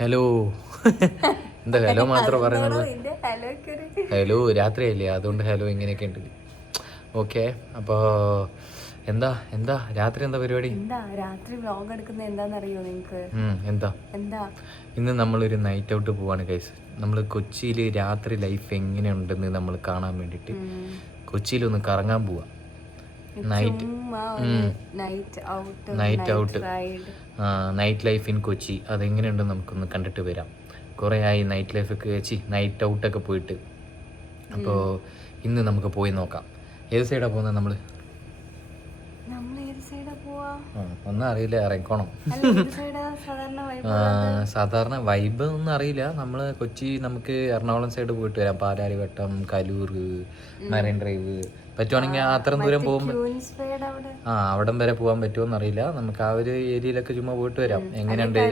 Hello. എന്താ hello മാത്രം പറയുന്നത്? ഹലോ രാത്രിയല്ലേ, അതുകൊണ്ട് ഹലോ ഇങ്ങനെയൊക്കെ ഉണ്ട്. ഓക്കെ, അപ്പോൾ എന്താ എന്താ രാത്രി എന്താ പരിപാടി? രാത്രി വ്ലോഗ് എടുക്കുന്നത് എന്താണെന്നറിയോ നിങ്ങൾക്ക്? എന്താ ഇന്ന് നമ്മളൊരു നൈറ്റ് ഔട്ട് പോവാണ് ഗൈസ്. നമ്മൾ കൊച്ചിയിൽ രാത്രി ലൈഫ് എങ്ങനെയുണ്ടെന്ന് നമ്മൾ കാണാൻ വേണ്ടിയിട്ട് കൊച്ചിയിലൊന്ന് കറങ്ങാൻ പോവാം. Night out night life in Kochi അതെങ്ങനെയുണ്ടെന്ന് നമുക്കൊന്ന് കണ്ടിട്ട് വരാം. കുറേ ആയി നൈറ്റ് ലൈഫൊക്കെ നൈറ്റ് ഔട്ടൊക്കെ പോയിട്ട്. അപ്പോൾ ഇന്ന് നമുക്ക് പോയി നോക്കാം. ഏത് സൈഡാണ് പോകുന്നത് നമ്മൾ? ഒന്നും അറിയില്ല, ഇറങ്ങിക്കോണം. സാധാരണ വൈബ് ഒന്നും അറിയില്ല. നമ്മൾ കൊച്ചി നമുക്ക് എറണാകുളം സൈഡ് പോയിട്ട് വരാം. പാലാരിവട്ടം, കലൂർ, മറൈൻ ഡ്രൈവ് പറ്റുവാണെങ്കിൽ അത്രയും ദൂരം പോകുമ്പോൾ അവിടം വരെ പോകാൻ പറ്റുമോന്ന് അറിയില്ല. നമുക്ക് ആ ഒരു ഏരിയയിലൊക്കെ ചുമ്മാ പോയിട്ട് വരാം. എങ്ങനെയുണ്ട്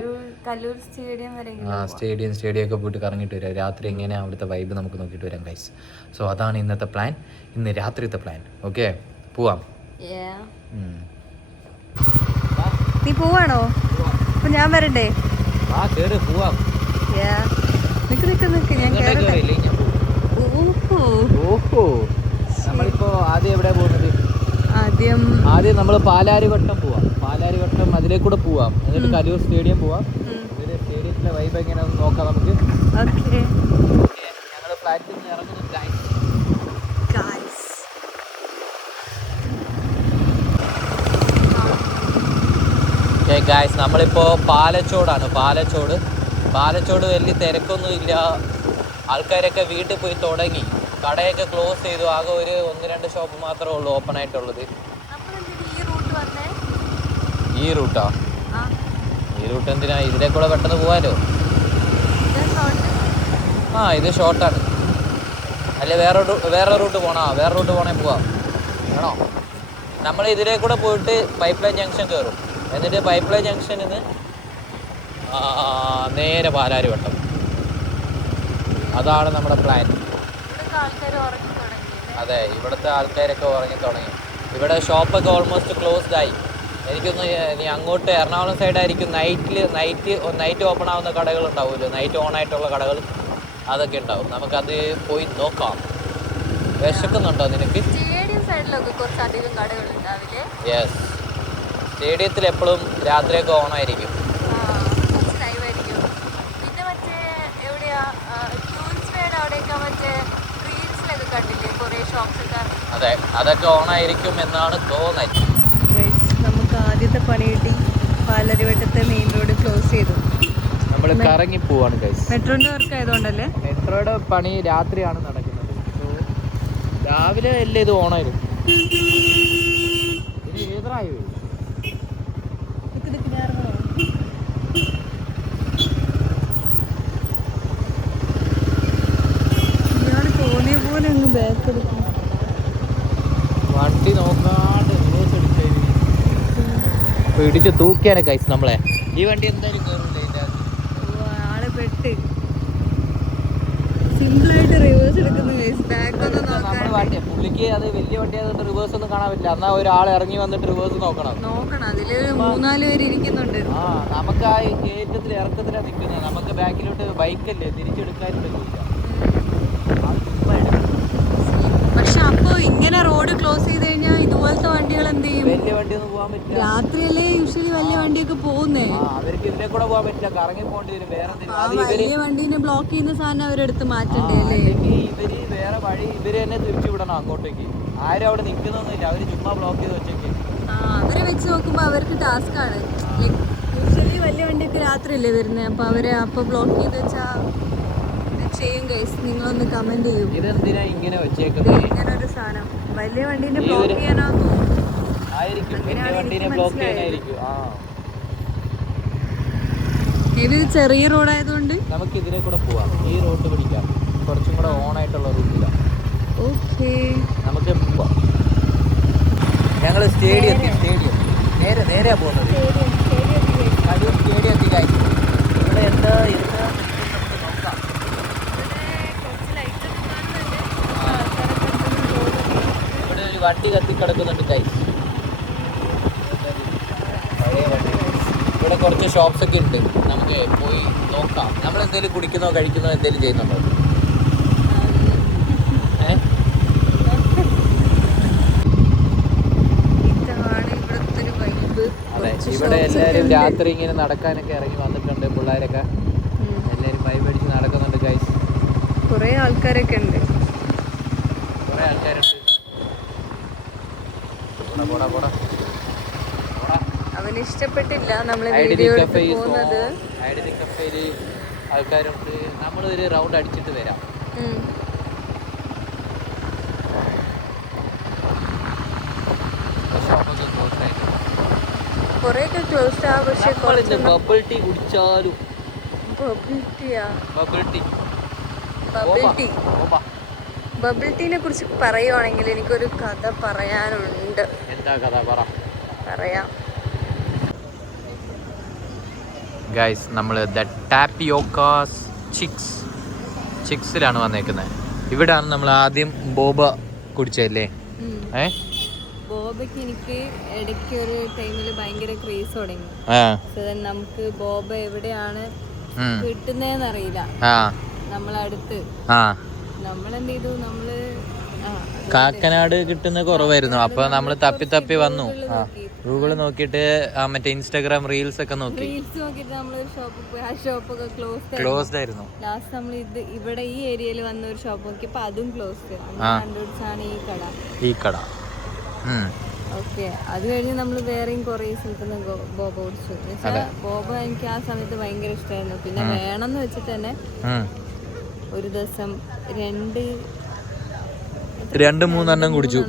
സ്റ്റേഡിയം ഒക്കെ പോയിട്ട് കറങ്ങിയിട്ട് വരാം. രാത്രി എങ്ങനെയാണ് അവിടുത്തെ വൈബ് നമുക്ക് നോക്കിയിട്ട് വരാം ഗൈസ്. സോ അതാണ് ഇന്നത്തെ പ്ലാൻ, ഇന്ന് രാത്രിത്തെ പ്ലാൻ. ഓക്കെ, പോവാം. നീ പോവാണോ? അപ്പൊ ഞാൻ വരണ്ടേ? പോവാം. ഓഹോ, നമ്മളിപ്പോ ആദ്യം എവിടെ പോകുന്നത്? ആദ്യം നമ്മൾ പാലാരിവട്ടം പോവാം. പാലാരിവട്ടം അതിലേക്കൂടെ പോവാം. എന്നിട്ട് കലൂർ സ്റ്റേഡിയം പോവാം. എന്നിട്ട് സ്റ്റേഡിയത്തിലെ വൈബ് എങ്ങനെയാണെന്ന് നോക്കാം നമുക്ക്. ഞങ്ങൾ ഫ്ലാറ്റിൽ നിന്ന് ഇറങ്ങുന്നു. ഗായ്സ്, നമ്മളിപ്പോൾ പാലച്ചോടാണ്. പാലച്ചോട് വലിയ തിരക്കൊന്നും ഇല്ല. ആൾക്കാരൊക്കെ വീട്ടിൽ പോയി തുടങ്ങി. കടയൊക്കെ ക്ലോസ് ചെയ്തു. ആകെ ഒരു 1-2 ഷോപ്പ് മാത്രമേ ഉള്ളൂ ഓപ്പൺ ആയിട്ടുള്ളത്. ഈ റൂട്ടാ? ഈ റൂട്ട് എന്തിനാ? ഇതിലെ കൂടെ പെട്ടെന്ന് പോകാലോ. ഇത് ഷോർട്ടാണ്. അല്ലെ വേറെ റൂട്ട് പോണോ? വേറെ റൂട്ട് പോണേ പോവാം. വേണോ? നമ്മൾ ഇതിലെ കൂടെ പോയിട്ട് പൈപ്പ് ലൈൻ ജംഗ്ഷൻ കയറും. എന്നിട്ട് പൈപ്പ് ലൈൻ ജംഗ്ഷനിൽ നിന്ന് നേരെ പാലാരിവട്ടം. അതാണ് നമ്മുടെ പ്ലാൻ. അതെ, ഇവിടുത്തെ ആൾക്കാരൊക്കെ ഉറങ്ങി തുടങ്ങി. ഇവിടെ ഷോപ്പൊക്കെ ഓൾമോസ്റ്റ് ക്ലോസ്ഡ് ആയി. എനിക്കൊന്ന് ഇനി അങ്ങോട്ട് എറണാകുളം സൈഡായിരിക്കും നൈറ്റ് ഓപ്പൺ ആവുന്ന കടകൾ ഉണ്ടാവുമല്ലോ, നൈറ്റ് ഓൺ ആയിട്ടുള്ള കടകൾ, അതൊക്കെ ഉണ്ടാവും. നമുക്കത് പോയി നോക്കാം. വിശക്കുന്നുണ്ടോ നിനക്ക്? യെസ്, സ്റ്റേഡിയത്തിൽ എപ്പോഴും രാത്രിയൊക്കെ ഓണായിരിക്കും. അതെ, അതൊക്കെ ഓണായിരിക്കും എന്നാണ് തോന്നുന്നത്. നമുക്ക് ആദ്യത്തെ പണി കിട്ടി. പാലാരിവട്ടത്തെ മെയിൻ റോഡ് ക്ലോസ് ചെയ്തു. നമ്മൾ കറങ്ങി പോവാണ് ഗൈസ്. മെട്രോന്റെ വർക്ക് ആയതുകൊണ്ടല്ലേ? മെട്രോയുടെ പണി രാത്രിയാണ് നടക്കുന്നത്. രാവിലെ അല്ലേ ഇത് ഓണായിരുന്നു. ഇത് ഏതായി വണ്ടി നോക്കാണ്ട് ഇടിച്ച് തൂക്കിയാനെ ഗൈസ് നമ്മളെ. ഈ വണ്ടി എന്തായാലും കേറില്ല. ആളെ പെട്ട് സിമ്പിളായിട്ട് റിവേഴ്സ് എടുക്കുന്നു. പുള്ളിക്ക് അത് വലിയ വണ്ടി ആയതുകൊണ്ട് റിവേഴ്സ് ഒന്നും കാണാൻ പറ്റില്ല. എന്നാൽ ഒരാൾ ഇറങ്ങി വന്നിട്ട് റിവേഴ്സ് നോക്കണം. അതില് 3-4 പേര് ഇരിക്കുന്നുണ്ട്. നമുക്ക് ആ കയറ്റത്തിൽ ഇറക്കത്തിലാണ് നിൽക്കുന്നത്. നമുക്ക് ബാക്കിലോട്ട് ബൈക്കല്ലേ തിരിച്ചെടുക്കാനില്ല. പക്ഷെ അപ്പൊ ഇങ്ങനെ റോഡ് ക്ലോസ് ചെയ്ത് കഴിഞ്ഞാൽ ഇതുപോലത്തെ വണ്ടികൾ എന്ത് ചെയ്യും? വലിയ വണ്ടിയൊന്നും പോകാൻ പറ്റില്ല. രാത്രിയല്ലേ യൂഷ്വലി വലിയ വണ്ടിയൊക്കെ പോകുന്നേ. അവർക്ക് ഇതിലെ കൂടെ പോകാൻ പറ്റില്ല, കറങ്ങി പോകേണ്ടി വരും. വലിയ വണ്ടീനെ ബ്ലോക്ക് ചെയ്യുന്ന സാധനം അവരെടുത്ത് മാറ്റണ്ടേ അല്ലേ? ഇവര് വേറെ വഴി ഇവര് തന്നെ തിരിച്ചു വിടണം അങ്ങോട്ടേക്ക്. ആരും അവിടെ നിൽക്കുന്നൊന്നുമില്ല, അവര് ചുമ്മാ ബ്ലോക്ക് ചെയ്ത് വെച്ചേക്ക്. അവരെ വെച്ച് നോക്കുമ്പോ അവർക്ക് ടാസ്ക് ആണ്. യൂഷ്വലി വലിയ വണ്ടിയൊക്കെ രാത്രിയല്ലേ വരുന്നത്. അപ്പൊ അവരെ അപ്പൊ ബ്ലോക്ക് ചെയ്ത് വെച്ചാ ചെയ്യും ഗൈസ്. നിങ്ങളൊന്ന് കമന്റ് ചെയ്യും. ഇതെന്തിനാ ഇങ്ങനെ വെച്ചേക്കുന്നത്? ഇങ്ങനെ ഒരു സാധനം വലിയ വണ്ടീനെ ബ്ലോക്ക് ചെയ്യാനാന്ന് ഇത് ചെറിയ റോഡായതുകൊണ്ട് നമുക്ക് ഇതിലെ കൂടെ പോവാം. ഈ റോഡ് പിടിക്കാം, കുറച്ചും കൂടെ ഓൺ ആയിട്ടുള്ള റൂട്ടിലാണ്. ഓക്കെ, നമുക്ക് പോവാം. ഞങ്ങൾ സ്റ്റേഡിയം നേരെ പോകുന്നത്. കലൂർ സ്റ്റേഡിയത്തിലായി. ഇവിടെ എന്താ നോക്കാം. ഇവിടെ ഒരു വണ്ടി കത്തിക്കിടക്കുന്നുണ്ട് ഗൈസ്. ഇവിടെ കുറച്ച് ഷോപ്സ് ഒക്കെ ഉണ്ട്, നമുക്ക് പോയി നോക്കാം. നമ്മൾ എന്തെങ്കിലും കുടിക്കുന്നോ കഴിക്കുന്നോ എന്തെങ്കിലും ചെയ്യുന്നുണ്ടോ? അതെ, ഇവിടെ എല്ലാവരും രാത്രി ഇങ്ങനെ നടക്കാനൊക്കെ ഇറങ്ങി വന്നിട്ടുണ്ട്. പിള്ളേരൊക്കെ എല്ലാവരും വൈബ് അടിച്ച് നടക്കുന്നുണ്ട് ഗൈസ്. കുറേ ആൾക്കാരൊക്കെ ഉണ്ട്. അവന് ഇഷ്ടപ്പെട്ടില്ല നമ്മൾ വീഡിയോ എടുത്ത് പോകുന്നത്. കഫേയില് ആൾക്കാരുണ്ട്. നമ്മളൊരു റൗണ്ട് അടിച്ചിട്ട് വരാം. കുറെയൊക്കെ ക്ലോസ് ആ, പക്ഷെ ബബിൾ ടീ കുടിച്ചാലും ബബിൾ ടീനെ കുറിച്ച് പറയുവാണെങ്കിൽ എനിക്കൊരു കഥ പറയാനുണ്ട്. എന്താ കഥ? പറയാം ഗൈസ്. നമ്മൾ ദ ടാപ്പിയോക്കാസ് ചിക്സിലാണ് വന്നേക്കുന്നത്. ഇവിടാണ് നമ്മൾ ആദ്യം ബോബ കുടിച്ചല്ലേ? ബോബയ്ക്ക് എനിക്ക് ഇടയ്ക്ക് ഒരു ടൈമിൽ ഭയങ്കര ക്രേസ് തുടങ്ങി. നമുക്ക് ബോബ എവിടെയാണ് കിട്ടുന്നതെന്നറിയില്ല. നമ്മളടുത്ത് നമ്മളെന്ത് ചെയ്തു, കാക്കനാട് കിട്ടുന്ന കുറവായിരുന്നു. അപ്പൊ നമ്മൾ തപ്പി വന്നു. ഗൂഗിള് നോക്കിയിട്ട് മറ്റേ ഇൻസ്റ്റാഗ്രാം റീൽസ് ഒക്കെ നോക്കിയിട്ട് നമ്മളൊരു ഷോപ്പിൽ പോയി. ആ ഷോപ്പൊക്കെ ക്ലോസ്ഡ് ആയിരുന്നു. ലാസ്റ്റ് നമ്മൾ ഇവിടെ ഈ ഏരിയയിൽ വന്ന ഒരു ഷോപ്പ് നോക്കിയപ്പോ അതും ക്ലോസ്ഡ്. കണ്ടുപിടിച്ചാണ് ഈ കട. ഓക്കെ, അത് കഴിഞ്ഞ് നമ്മൾ വേറെയും കുറേ സ്ഥലത്ത് നിന്ന് ബോബ കുടിച്ചു. ബോബ എനിക്ക് ആ സമയത്ത് ഭയങ്കര ഇഷ്ടമായിരുന്നു. പിന്നെ വേണമെന്ന് വെച്ചിട്ട് തന്നെ ഒരു ദിവസം 2-3 കുടിച്ചു.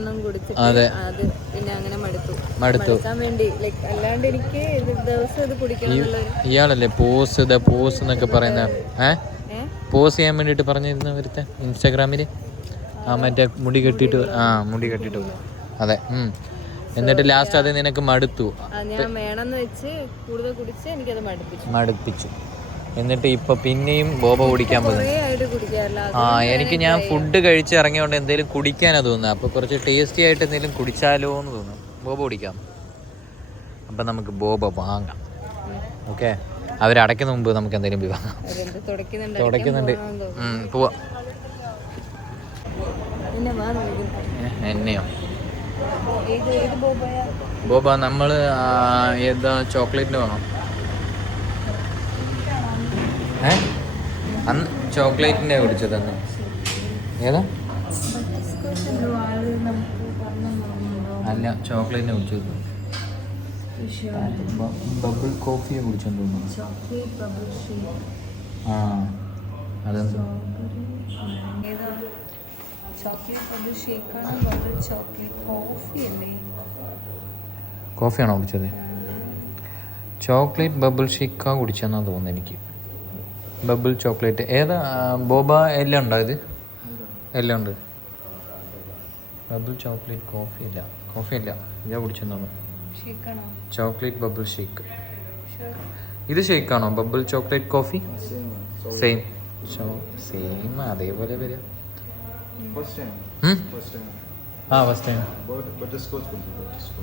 അതെ, അത് പിന്നെ അങ്ങനെ മടുക്കാൻ വേണ്ടി അല്ലാണ്ട് എനിക്ക് ദിവസം ഇത് കുടിക്കണം. ഇയാളല്ലേ പോസ് എന്നൊക്കെ പറയുന്ന പോസ് ചെയ്യാൻ വേണ്ടിട്ട് പറഞ്ഞിരുന്ന ഒരുത്ത ഇൻസ്റ്റാഗ്രാമില് മറ്റേ മുടി കെട്ടിട്ട് അതെ. എന്നിട്ട് ലാസ്റ്റ് അത് നിനക്ക് മടുത്തു. ഞാൻ വേണമെന്ന് വെച്ച് കൂടുതൽ കുടിച്ച് എനിക്കത് മടുപ്പിച്ചു. എന്നിട്ട് ഇപ്പൊ പിന്നെയും ബോബ കുടിക്കാൻ പോകുന്നു. എനിക്ക് ഞാൻ ഫുഡ് കഴിച്ച് ഇറങ്ങിയോണ്ട് എന്തെങ്കിലും കുടിക്കാനാ തോന്നുന്നത്. അപ്പൊ കുറച്ച് ടേസ്റ്റി ആയിട്ട് എന്തെങ്കിലും കുടിച്ചാലോ എന്ന് തോന്നുന്നു. ബോബ കുടിക്കാം. അപ്പൊ നമുക്ക് ബോബ വാങ്ങാം. ഓക്കെ, അവരടയ്ക്കുന്ന മുമ്പ് നമുക്ക് എന്തെങ്കിലും വാങ്ങാം. തുടയ്ക്കുന്നുണ്ട്. പോവാ. എന്നെയോ ബോബ? നമ്മള് ഏതാ ചോക്ലേറ്റിന്റെ വേണോ? അന്ന് ചോക്ലേറ്റിന്റെ കുടിച്ചത് അന്ന് ഏതാ? അല്ല, ചോക്ലേറ്റിനെ കുടിച്ചത്. ബബിൾ കോഫിയെ കുടിച്ചെന്ന് തോന്നുന്നു. അതെന്താ? കോഫിയാണോ കുടിച്ചത്? ചോക്ലേറ്റ് ബബിൾ ഷേക്കാ കുടിച്ചെന്നാ തോന്നുന്നു എനിക്ക്. ബബിൾ ചോക്ലേറ്റ് ഏതാ ബോബ? എല്ലാം ഉണ്ടോ? ഇത് എല്ലാം ഉണ്ട്. ബബിൾ ചോക്ലേറ്റ് കോഫി അല്ല ഇതാ കുടിച്ചെന്ന് തോന്നുന്നു. Chocolate bubble shake. ഇത് ഷേക്കാണോ? ബബിൾ ചോക്ലേറ്റ് കോഫി സെയിം അതേപോലെ വരിക. First time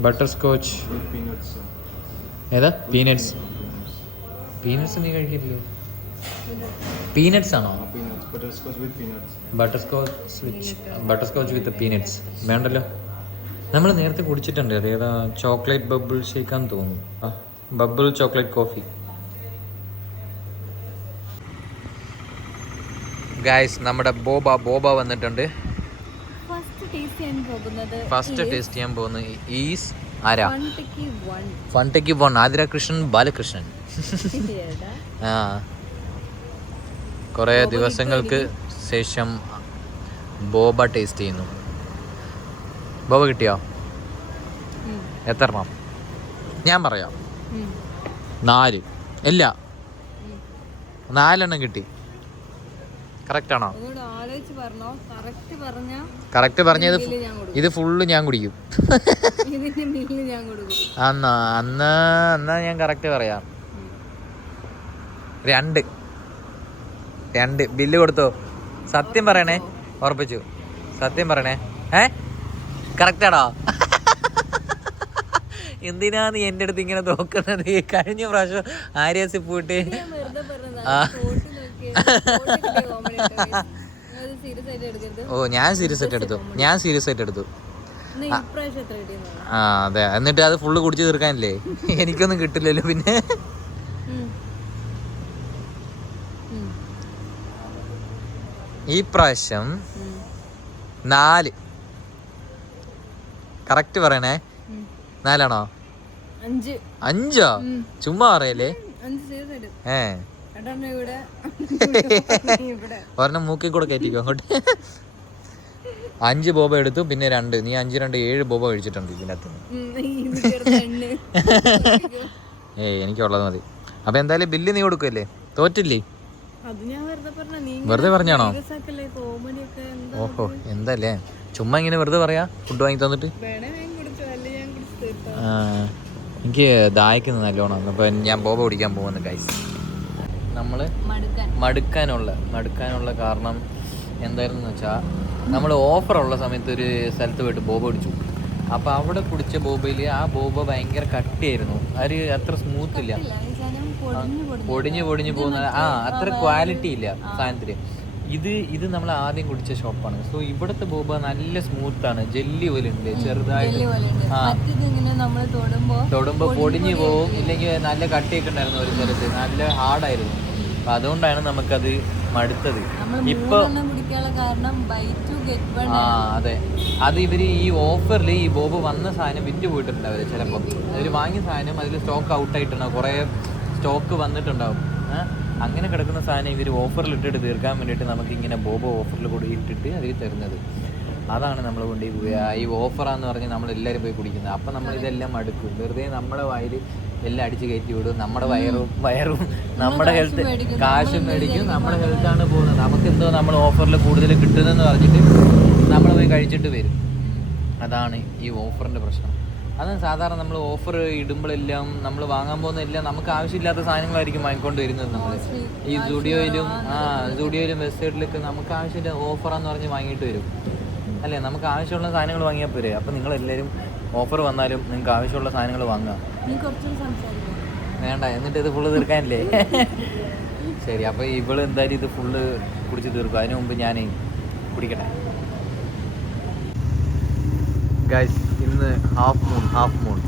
butter scotch. ഏതാ? പീനട്സ് നീ കഴിക്കില്ലല്ലോ. പീനട്സ് ആണോ? ബട്ടർ സ്കോച്ച് വിത്ത് പീനട്സ് വേണ്ടല്ലോ. നമ്മൾ നേരത്തെ കുടിച്ചിട്ടുണ്ട്. അതേതാ? ചോക്ലേറ്റ് ബബിൾ ഷേക്കാന്ന് തോന്നുന്നു. Bubble chocolate coffee. ഗൈസ്, നമ്മുടെ ബോബ വന്നിട്ടുണ്ട്. ഫസ്റ്റ് ടേസ്റ്റ് ചെയ്യാൻ പോകുന്നത് ഈസ് ആരാ? ഫൺടെക്കി 1 ആതിര കൃഷ്ണൻ ബാലകൃഷ്ണൻ. കുറേ ദിവസങ്ങൾക്ക് ശേഷം ബോബ ടേസ്റ്റ് ചെയ്യുന്നു. ബോബ കിട്ടിയോ? എത്രണ്ണം? ഞാൻ പറയാം 4. ഇല്ല, 4 കിട്ടി. കറക്റ്റ് ആണോ? കറക്റ്റ് പറഞ്ഞ ഇത് ഫുള്ള് ഞാൻ കുടിക്കും. എന്നാ ഞാൻ കറക്റ്റ് പറയാം. 2 ബില്ല് കൊടുത്തോ? സത്യം പറയണേ. ഉറപ്പിച്ചു? സത്യം പറയണേ. കറക്റ്റാണോ? എന്തിനാ നീ എൻ്റെ അടുത്ത് ഇങ്ങനെ നോക്കുന്നത്? കഴിഞ്ഞ പ്രാവശ്യം ആര്യാസിൽ പോയിട്ട് ഓ ഞാൻ സീരിയസ് ആയിട്ട് എടുത്തു. ആ അതെ, എന്നിട്ട് അത് ഫുള്ള് കുടിച്ച് തീർക്കാനില്ലേ? എനിക്കൊന്നും കിട്ടില്ലല്ലോ. പിന്നെ ഈ പ്രാവശ്യം 4 കറക്റ്റ് പറയണേ. 4 5 ചുമ്മാ പറയല്ലേ? ഒരെണ്ണം മൂക്കിൽ കൂടെ കയറ്റിക്കോ അങ്ങോട്ട്. 5 ബോബ എടുത്തു, പിന്നെ 2 നീ 5 2 7 ബോബ കഴിച്ചിട്ടുണ്ട് ഇതിനകത്ത്. എനിക്കുള്ളത് മതി. അപ്പൊ എന്തായാലും ബില്ല് നീ കൊടുക്കല്ലേ? തോറ്റില്ലേ? വെറുതെ പറഞ്ഞാണോ? ഓഹോ എന്തല്ലേ ചുമ്മാ ഇങ്ങനെ വെറുതെ പറയാ ഫുഡ് വാങ്ങി തന്നിട്ട്. എനിക്ക് ദാഹിക്കുന്നു നല്ലോണം. അപ്പൊ ഞാൻ ബോബ കുടിക്കാൻ പോകുന്നു ഗൈസ്. നമ്മള് മടുക്കാനുള്ള കാരണം എന്തായിരുന്നു വെച്ചാൽ, നമ്മൾ ഓഫറുള്ള സമയത്ത് ഒരു സ്ഥലത്ത് പോയിട്ട് ബോബ കുടിച്ചു. അപ്പോൾ അവിടെ കുടിച്ച ബോബയിൽ ആ ബോബ ഭയങ്കര കട്ടിയായിരുന്നു. അത് അത്ര സ്മൂത്ത് ഇല്ല, പൊടിഞ്ഞു പോകുന്ന അത്ര ക്വാളിറ്റി ഇല്ല സാധനത്തിന്. ഇത് നമ്മൾ ആദ്യം കുടിച്ച ഷോപ്പാണ്. സോ ഇവിടുത്തെ ബോബ നല്ല സ്മൂത്താണ്, ജെല്ലി പോലെ ഉണ്ട്, ചെറുതായിട്ട്. തൊടുമ്പോൾ പൊടിഞ്ഞു പോവും, ഇല്ലെങ്കിൽ നല്ല കട്ടിയൊക്കെ ഉണ്ടായിരുന്നു ഒരു സ്ഥലത്ത്, നല്ല ഹാർഡായിരുന്നു. അപ്പം അതുകൊണ്ടാണ് നമുക്കത് മടുത്തത്. ഇപ്പൊ അതെ, അത് ഇവര് ഈ ഓഫറിൽ ഈ ബോബ വന്ന സാധനം വിറ്റ് പോയിട്ടുണ്ട് അവര്. ചിലപ്പോൾ അവർ വാങ്ങിയ സാധനം അതിൽ സ്റ്റോക്ക് ഔട്ടായിട്ടുണ്ടാവും, കുറേ സ്റ്റോക്ക് വന്നിട്ടുണ്ടാവും. അങ്ങനെ കിടക്കുന്ന സാധനം ഇവർ ഓഫറിൽ ഇട്ടിട്ട് തീർക്കാൻ വേണ്ടിയിട്ട് നമുക്ക് ഇങ്ങനെ ബോബ ഓഫറിൽ കൂടി ഇട്ടിട്ട് അതിൽ തരുന്നത്. അതാണ് നമ്മൾ കൊണ്ട് ഈ ഓഫറാന്ന് പറഞ്ഞ് നമ്മളെല്ലാവരും പോയി കുടിക്കുന്നത്. അപ്പം നമ്മൾ ഇതെല്ലാം മടുക്കും. വെറുതെ നമ്മുടെ വായിൽ എല്ലാം അടിച്ച് കയറ്റി വിടും. നമ്മുടെ വയറും നമ്മുടെ ഹെൽത്ത്, കാശും മേടിക്കും, നമ്മുടെ ഹെൽത്താണ് പോകുന്നത്. നമുക്കെന്തോ നമ്മൾ ഓഫറിൽ കൂടുതൽ കിട്ടുന്നതെന്ന് പറഞ്ഞിട്ട് നമ്മൾ പോയി കഴിച്ചിട്ട് വരും. അതാണ് ഈ ഓഫറിൻ്റെ പ്രശ്നം. അത് സാധാരണ നമ്മൾ ഓഫർ ഇടുമ്പോഴെല്ലാം നമ്മൾ വാങ്ങാൻ പോകുന്ന എല്ലാം നമുക്ക് ആവശ്യമില്ലാത്ത സാധനങ്ങളായിരിക്കും വാങ്ങിക്കൊണ്ട് വരുന്നത്. നമ്മൾ ഈ സ്റ്റുഡിയോയിലും വെബ്സൈറ്റിലൊക്കെ നമുക്ക് ആവശ്യമില്ല ഓഫറാന്ന് പറഞ്ഞ് വാങ്ങിയിട്ട് വരും അല്ലേ? നമുക്ക് ആവശ്യമുള്ള സാധനങ്ങൾ വാങ്ങിയാൽ പോരെ. അപ്പം നിങ്ങളെല്ലാവരും ഓഫർ വന്നാലും നിങ്ങൾക്ക് ആവശ്യമുള്ള സാധനങ്ങൾ വാങ്ങാം. വേണ്ട, എന്നിട്ട് ഇത് ഫുള്ള് തീർക്കാനില്ലേ? ശരി, അപ്പോൾ ഇവള് എന്തായാലും ഇത് ഫുള്ള് കുടിച്ച് തീർക്കും. അതിന് മുമ്പ് ഞാൻ കുടിക്കട്ടെ. ഗൈസ്, ഇന്ന് ഹാഫ് മൂൺ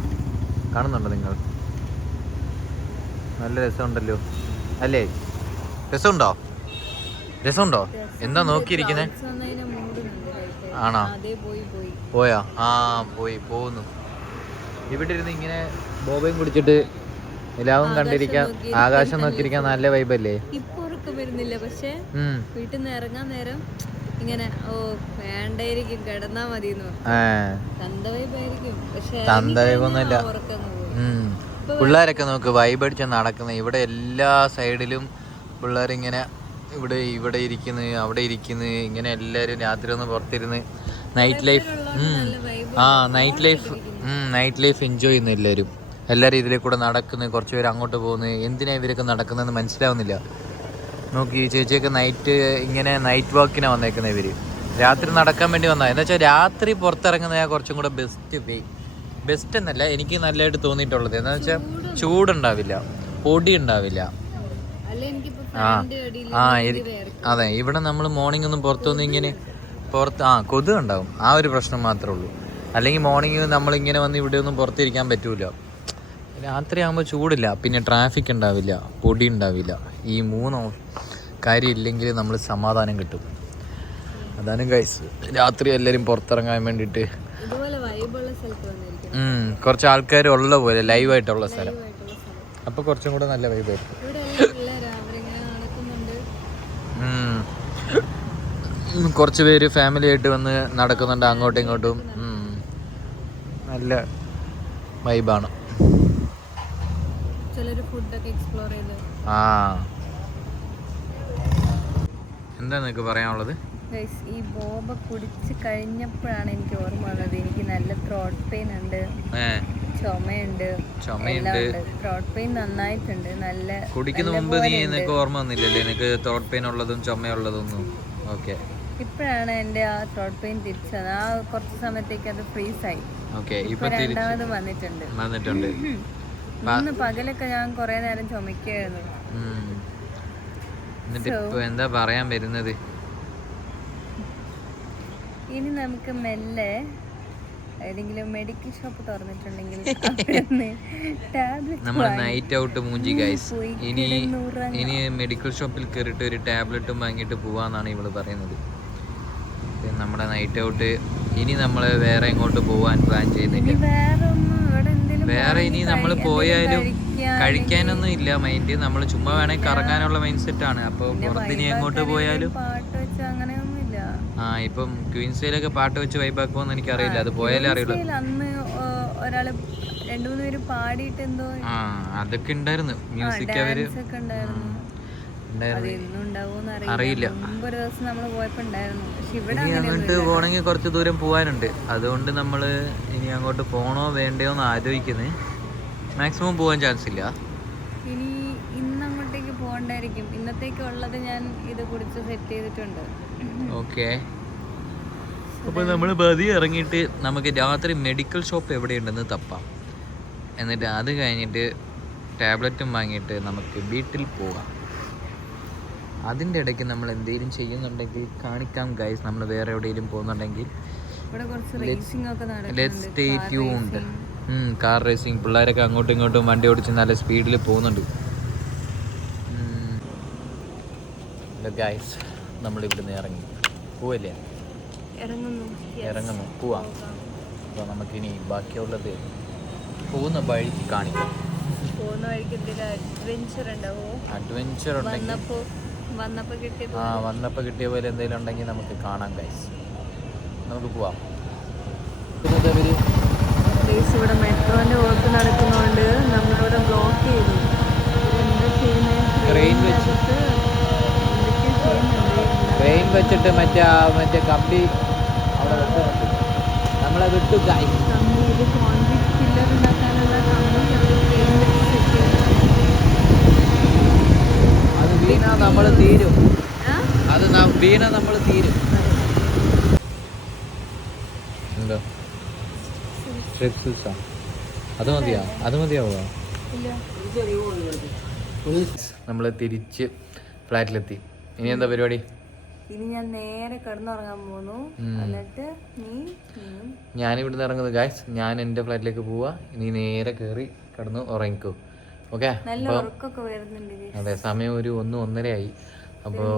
കാണുന്നുണ്ടോ നിങ്ങൾ? നല്ല രസമുണ്ടല്ലോ അല്ലേ? രസമുണ്ടോ? എന്താ നോക്കിയിരിക്കുന്നേ? ആണോ? പോയാ? പോകുന്നു. ഇവിടെ ഇരുന്ന് ഇങ്ങനെ ബോബയും കുടിച്ചിട്ട് എല്ലാവും കണ്ടിരിക്കാൻ, ആകാശം നോക്കിയിരിക്കാൻ നല്ല വൈബല്ലേ? ഇപ്പൊ ഉറക്കം വരുന്നില്ല, പക്ഷെ വീട്ടിൽ നിന്ന് ഇറങ്ങാൻ നേരം ഇങ്ങനെ വേണ്ടായിരിക്കും, കിടന്നാ മതി. തന്തവൈബൊന്നുമില്ല. പിള്ളേരൊക്കെ നോക്ക് വൈബ് അടിച്ച് നടക്കുന്നത്. ഇവിടെ എല്ലാ സൈഡിലും പിള്ളേരിങ്ങനെ ഇവിടെ ഇരിക്കുന്നു, അവിടെ ഇരിക്കുന്നു. ഇങ്ങനെ എല്ലാവരും രാത്രി ഒന്ന് പുറത്തിരുന്ന് നൈറ്റ് ലൈഫ് എൻജോയ് ചെയ്യുന്നു. എല്ലാവരും ഇതിലെ കൂടെ നടക്കുന്നു. കുറച്ച് പേര് അങ്ങോട്ട് പോകുന്നു. എന്തിനാ ഇവരൊക്കെ നടക്കുന്നതെന്ന് മനസ്സിലാവുന്നില്ല. നോക്കി ഈ ചേച്ചിയൊക്കെ നൈറ്റ് വാക്കിനാണ് വന്നേക്കുന്നത്. ഇവര് രാത്രി നടക്കാൻ വേണ്ടി വന്നാൽ. എന്ന് വെച്ചാൽ രാത്രി പുറത്തിറങ്ങുന്ന കുറച്ചും കൂടെ ബെസ്റ്റ് എന്നല്ല എനിക്ക് നല്ലതായിട്ട് തോന്നിയിട്ടുള്ളത്. എന്താ വെച്ചാൽ ചൂടുണ്ടാവില്ല, പൊടി ഉണ്ടാവില്ല. അതെ, ഇവിടെ നമ്മൾ മോർണിംഗ് ഒന്നും പുറത്തൊന്നും ഇങ്ങനെ കൊതുക് ഉണ്ടാവും. ആ ഒരു പ്രശ്നം മാത്രമേ ഉള്ളൂ. അല്ലെങ്കിൽ മോർണിംഗ് നമ്മളിങ്ങനെ വന്ന് ഇവിടെ ഒന്നും പുറത്തിരിക്കാൻ പറ്റൂല. രാത്രി ആകുമ്പോൾ ചൂടില്ല, പിന്നെ ട്രാഫിക് ഉണ്ടാവില്ല, പൊടി ഉണ്ടാവില്ല. ഈ 3 കാര്യം ഇല്ലെങ്കിൽ നമ്മൾ സമാധാനം കിട്ടും. അതാണ് ഗൈസ് രാത്രി എല്ലാവരും പുറത്തിറങ്ങാൻ വേണ്ടിയിട്ട് കുറച്ച് ആൾക്കാർ ഉള്ള പോലെ ലൈവായിട്ടുള്ള സ്ഥലം. അപ്പോൾ കുറച്ചും കൂടെ നല്ല വൈബായിരിക്കും. കുറച്ച് പേര് ഫാമിലി ആയിട്ട് വന്ന് നടക്കുന്നുണ്ട് അങ്ങോട്ടും ഇങ്ങോട്ടും. നല്ല വൈബാണ്. എന്താ നിനക്ക് പറയാനുള്ളത്? ഈ ബോബ കുടിച്ച് കഴിഞ്ഞപ്പോഴാണ് എനിക്ക് ഓർമ്മ വന്നത്, എനിക്ക് നല്ല ത്രോട്ട് പെയിൻ ഉണ്ട്, ചുമയുണ്ട്. ത്രോട്ട് പെയിൻ നന്നായിട്ടുണ്ട്. നല്ല കുടിക്കുന്ന മുമ്പ് നിനക്ക് ഓർമ്മ വന്നില്ലല്ലേ നിനക്ക് ത്രോട്ട് പെയിൻ ഉള്ളതും ചുമയുള്ളതൊന്നും? ഓക്കെ, ഇപ്പോഴാണ് എൻ്റെ ആ ത്രോട്ട് പെയിൻ തിരിച്ചത്. ആ കുറച്ച് സമയത്തേക്ക് അത് ഫ്രീസായി. ഓക്കെ, ഇപ്പൊ രണ്ടാമത് വന്നിട്ടുണ്ട്. ഇന്ന് പകലൊക്കെ ഞാൻ കുറെ നേരം ചുമക്കായിരുന്നു. എന്നിട്ട് ഇപ്പൊ എന്താ പറയാൻ വരുന്നത്? ഇനി നമുക്ക് മെല്ലെ ഏതെങ്കിലും മെഡിക്കൽ ഷോപ്പ് തുറന്നിട്ടുണ്ടെങ്കിൽ നമ്മൾ നൈറ്റ് ഔട്ട് മൂഞ്ചി ഗൈസ്. ഇനി മെഡിക്കൽ ഷോപ്പിൽ കയറിയിട്ട് ഒരു ടാബ്ലറ്റും വാങ്ങിയിട്ട് പോവാന്നാണ് ഇവള് പറയുന്നത്. നമ്മുടെ നൈറ്റ് ഔട്ട് ഇനി നമ്മൾ വേറെ എങ്ങോട്ട് പോവാൻ പ്ലാൻ ചെയ്യുന്നില്ല. വേറെ ഇനി നമ്മൾ പോയാലും കഴിക്കാനൊന്നും ഇല്ല മൈൻഡ്. നമ്മൾ ചുമ്മാ വേണമെങ്കിൽ കറങ്ങാനുള്ള മൈൻഡ് സെറ്റ് ആണ്. അപ്പോൾ പുറത്തിനി എങ്ങോട്ട് പോയാലും ഇപ്പം ക്വീൻസിലൊക്കെ പാട്ട് വെച്ച് വൈബാക്കുമെന്ന് എനിക്കറിയില്ല. അത് പോയാലേ അറിയുള്ളൂ. അതൊക്കെ ഉണ്ടായിരുന്നു. മ്യൂസിക് അവര് അറിയില്ല. ഇനി അങ്ങോട്ട് പോണെങ്കിൽ കുറച്ച് ദൂരം പോകാനുണ്ട്. അതുകൊണ്ട് നമ്മൾ ഇനി അങ്ങോട്ട് പോണോ വേണ്ടയോ എന്ന് ആലോചിക്കുന്നത്. മാക്സിമം പോകാൻ ചാൻസ് ഇല്ല. ഇനി ഇന്നങ്ങോട്ടേക്ക് പോകണ്ടായിരിക്കും. ഇന്നത്തേക്ക് ഉള്ളത് ഞാൻ ഇത് കുടിച്ച് സെറ്റ് ചെയ്തിട്ടുണ്ട്. ഓക്കെ, അപ്പോൾ നമ്മൾ ബതി ഇറങ്ങിയിട്ട് നമുക്ക് രാത്രി മെഡിക്കൽ ഷോപ്പ് എവിടെയുണ്ടെന്ന് തപ്പാം. എന്നിട്ട് അത് കഴിഞ്ഞിട്ട് ടാബ്ലറ്റും വാങ്ങിയിട്ട് നമുക്ക് വീട്ടിൽ പോകാം. അതിൻ്റെ ഇടയ്ക്ക് നമ്മൾ എന്തെങ്കിലും ചെയ്യുന്നുണ്ടെങ്കിൽ കാണിക്കാം ഗൈസ്. നമ്മൾ വേറെ എവിടെയെങ്കിലും പോകുന്നുണ്ടെങ്കിൽ let's stay tuned. Car racing, പിള്ളേരൊക്കെ അങ്ങോട്ടും ഇങ്ങോട്ടും വണ്ടി ഓടിച്ച് നല്ല സ്പീഡിൽ പോകുന്നുണ്ട് ഗൈസ്. നമ്മളിവിടുന്ന് ഇറങ്ങി പോവല്ലേ? ഇറങ്ങുന്നു, പോവാം. അപ്പോൾ നമുക്കിനി ബാക്കിയുള്ളത് പോകുന്ന വഴിക്ക് കാണിക്കാം. അഡ്വഞ്ചർ ഉണ്ടെങ്കിൽ വന്നപ്പോൾ കിട്ടിയ പോലെ എന്തെങ്കിലും ഉണ്ടെങ്കിൽ നമുക്ക് കാണാം ഗൈസ്. നമുക്ക് പോവാം. ഇവിടെ മെട്രോന്റെ വർക്ക് നടക്കുന്നതുകൊണ്ട് നമ്മളിവിടെ ബ്ലോക്ക് ചെയ്തു. ട്രെയിൻ വെച്ചിട്ട് മറ്റേ കമ്പി അവിടെ വെക്കുന്നുണ്ട്. നമ്മളെ വിട്ടു ഗൈസ്. കോൺക്രീറ്റ് പില്ലർ ഉണ്ടാക്കാനുള്ള അത് വീണാ നമ്മൾ തീരും. വീണാ നമ്മൾ തീരും. എന്തോ അത് മതിയാവുക. നമ്മൾ തിരിച്ച് ഫ്ലാറ്റിലെത്തി. ഇനി എന്താ പരിപാടി? ഇനി ഞാൻ നേരെ കിടന്നുറങ്ങാൻ പോകുന്നു. എന്നിട്ട് ഞാനിവിടുന്ന് ഇറങ്ങുന്നത് ഗൈസ്. ഞാൻ എൻ്റെ ഫ്ലാറ്റിലേക്ക് പോവാ. ഇനി നേരെ കയറി കിടന്ന് ഉറങ്ങിക്കോ. ഓക്കെ, അതെ. സമയം ഒരു 1-1:30 അപ്പോൾ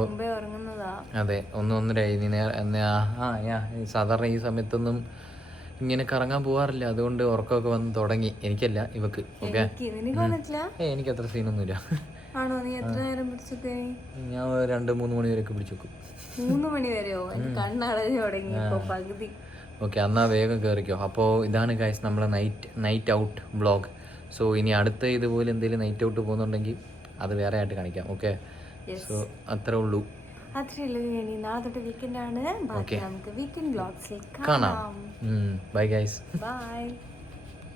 അതെ 1-1:30 ഇനി സാധാരണ ഈ സമയത്തൊന്നും ഇങ്ങനെ കറങ്ങാൻ പോവാറില്ല. അതുകൊണ്ട് ഉറക്കമൊക്കെ വന്ന് തുടങ്ങി. എനിക്കല്ല, ഇവക്ക്. ഓക്കെ, എനിക്ക് അത്ര സീനൊന്നുമില്ല. ഞാൻ 2-3 മണി വരെയൊക്കെ പിടിച്ചു വെക്കും. 3 മണി വരെയോ? ഓക്കെ, എന്നാ വേഗം കയറിക്കോ. അപ്പോൾ ഇതാണ് ഗൈസ് നമ്മളെ നൈറ്റ് ഔട്ട് വ്ളോഗ്. സോ ഇനി അടുത്ത ഇതുപോലെ എന്തെങ്കിലും നൈറ്റ് ഔട്ട് പോകുന്നുണ്ടെങ്കിൽ അത് വേറെ ആയിട്ട് കാണിക്കാം. ഓക്കെ, സോ അത്രേ ഉള്ളൂ. നാളെ തൊട്ട് വീക്കെൻഡ് ആണ്. നമുക്ക് വീക്കെൻഡ് വ്ളോഗ്സിൽ കാണാം. Bye guys. ബൈ.